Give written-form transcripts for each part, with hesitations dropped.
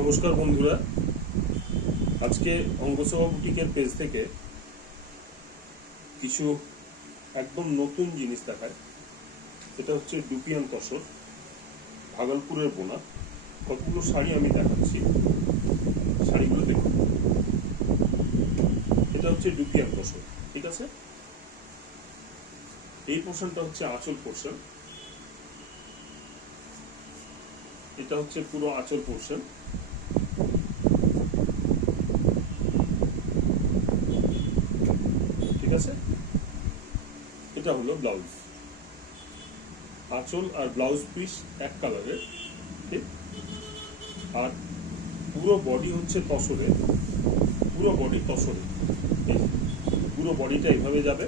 নমস্কার বন্ধুরা, আজকে অঙ্গসভা বুটিকের পেজ থেকে কিছু একদম নতুন জিনিস দেখায়। এটা হচ্ছে ডুপিয়ান তসর, ভাগলপুরের বোনা। কতগুলো শাড়ি আমি দেখাচ্ছি, শাড়িগুলো দেখুন। এটা হচ্ছে ডুপিয়ান তসর, ঠিক আছে। এই পোর্শনটা হচ্ছে আঁচল পোর্শন, এটা হচ্ছে পুরো আঁচল পোর্শন। ঠিক আছে, এটা হলো ব্লাউজ। আঁচল আর ব্লাউজ পিস এক কালারের, ঠিক। আর পুরো বডি হচ্ছে তসরে, পুরো বডি তসরে। এই পুরো বডিটা এইভাবে যাবে,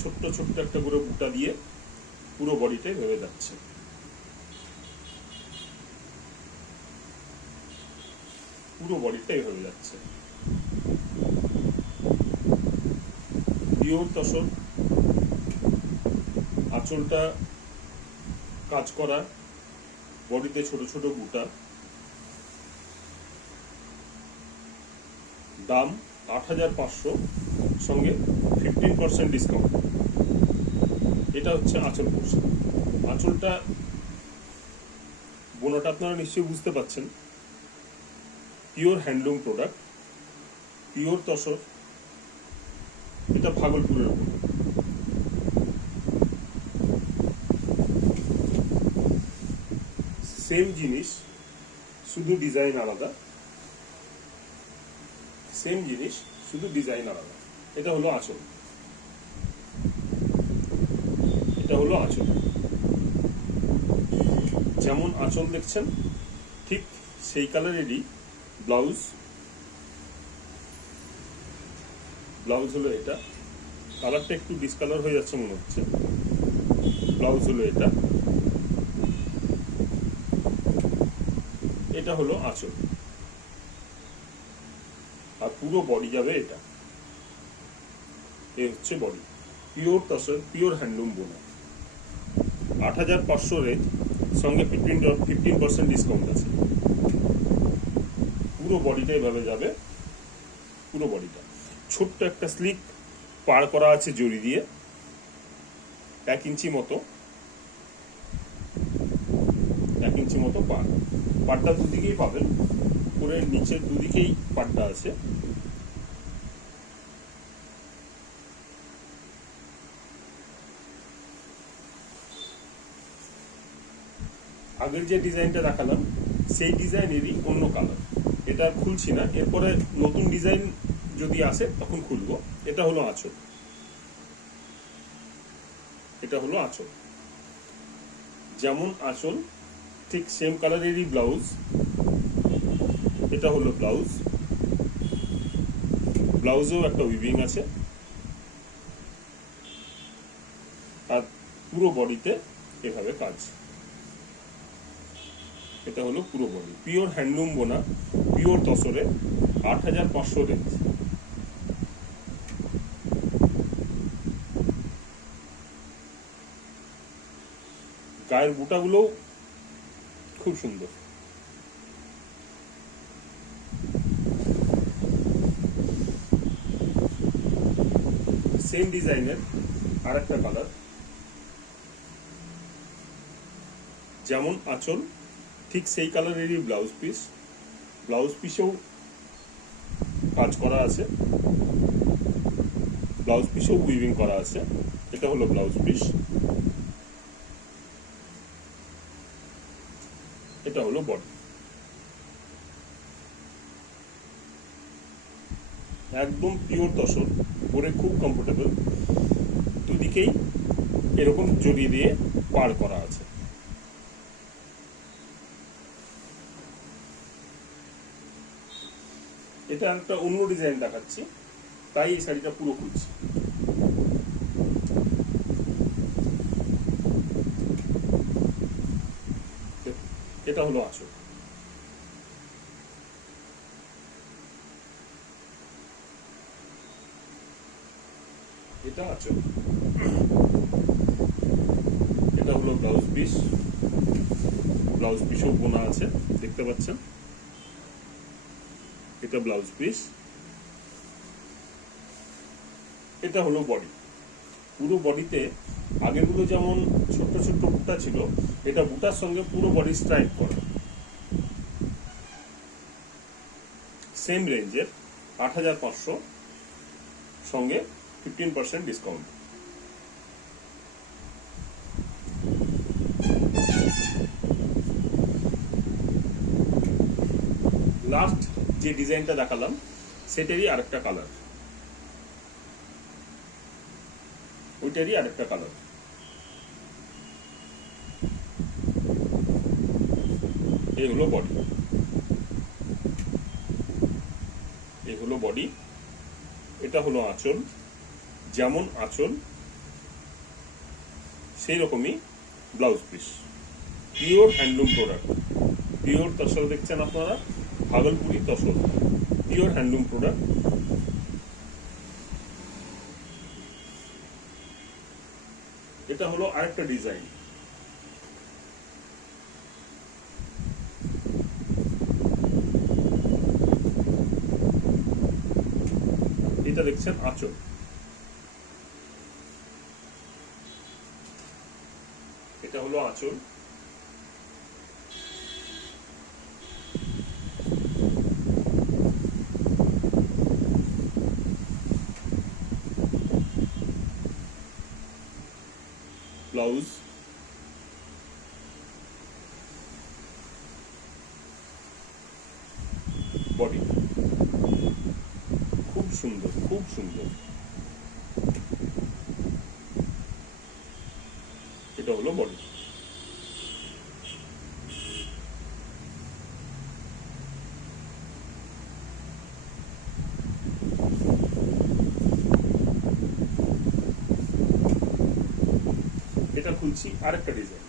ছোট্ট ছোট্ট একটা করে বুটা দিয়ে পুরো বডিটা এইভাবে যাচ্ছে। পুরো বডিটা এইভাবে যাচ্ছে, পিওর তসর। আঁচলটা কাজ করা, বডিতে ছোট ছোট বুটা। দাম ৮৫০০, সঙ্গে 15% ডিসকাউন্ট। এটা হচ্ছে আঁচল পোর্শন। আঁচলটা বোনাটা আপনারা নিশ্চয়ই বুঝতে পাচ্ছেন, pure handloom product, pure tussar. এটা ভাগলপুরের বোনা। সেম জিনিস, শুধু ডিজাইন আলাদা। সেম জিনিস, শুধু ডিজাইন আলাদা। এটা হলো আঁচল, এটা হলো আঁচল। যেমন আঁচল দেখছেন, ঠিক সেই কালারেরই ব্লাউজ। ব্লাউজ হলো এটা। কালারটা একটু ডিসকালার হয়ে যাচ্ছে মনে হচ্ছে। ব্লাউজ হলো এটা, এটা হলো আঁচল। আর পুরো বডি যাবে এটা। এই হচ্ছে body, pure tussar, pure handloom বোনা। ৮৫০০ রেঞ্জ, সঙ্গে 15% ডিসকাউন্ট আছে। পুরো বডিটা এভাবে যাবে, পুরো বডিটা। ছোট্ট একটা স্লিক পার করা আছে জড়ি দিয়ে, 1 ইঞ্চি মতো, 1 ইঞ্চি মতো পার। পাটটা দুদিকেই পাবেন, উপরে নিচের দুদিকেই পাটটা আছে। আগের যে ডিজাইনটা দেখালাম সেই ডিজাইনেরই অন্য কালার। এটা খুলছি না, এরপরে নতুন ডিজাইন যদি আসে তখন খুলবো। এটা হলো আঁচল, এটা হলো আঁচল। যেমন আঁচল, ঠিক সেম কালারেরই ব্লাউজ। এটা হলো ব্লাউজ। ব্লাউজেও একটা উইভিং আছে, আর পুরো বডিতে এভাবে কাজ। এটা হলো পুরো বডি, পিওর হ্যান্ডলুম বোনা, পিওর তসরে। ৮৫০০ রেঞ্জ। গায়ের বুটাগুলো খুব সুন্দর। সেম ডিজাইনের আর একটা কালার। যেমন আঁচল, ঠিক সেই কালারেরই ব্লাউজ পিস। ব্লাউজ পিসেও কাজ করা আছে, ব্লাউজ পিসেও উইভিং করা আছে। এটা হলো ব্লাউজ পিস, এটা হলো বডি। একদম পিওর তসর, পরে খুব কমফোর্টেবল। দুদিকেই এরকম জড়ি দিয়ে পার করা আছে। এটা একটা অন্য ডিজাইন দেখাচ্ছি, তাই এই শাড়িটা পুরো খুলছি। এটা হলো আঁচল, এটা আঁচল। এটা হলো ব্লাউজ পিস। ব্লাউজ পিসও বোনা আছে, দেখতে পাচ্ছেন। এটা ব্লাউজ পিস, এটা হলো বডি। পুরো বডিতে আগেরগুলো যেমন ছোট্ট ছোট্ট বুটা ছিল, এটা বুটার সঙ্গে পুরো বডি স্ট্রাইপ করা। সেম রেঞ্জের ৮৫০০, সঙ্গে 15% ডিসকাউন্ট। লাস্ট যে ডিজাইনটা দেখালাম সেটারই আরেকটা কালার, ওইটারই আরেকটা কালার। এই হলো বডি, এই হলো বডি, এটা হলো আঁচল। যেমন আঁচল সেই রকমই blouse piece. Pure handloom product, pure tussar দেখছেন আপনারা, Bhagalpuri tussar, pure handloom product. এটা হলো আরেকটা ডিজাইন। এটা দেখছেন আঁচল, এটা হলো আঁচল। ব্লাউজ, বডি, খুব সুন্দর, খুব সুন্দর। এটা হলো বডি। এটা খুলছি আরেকটা ডিজাইন।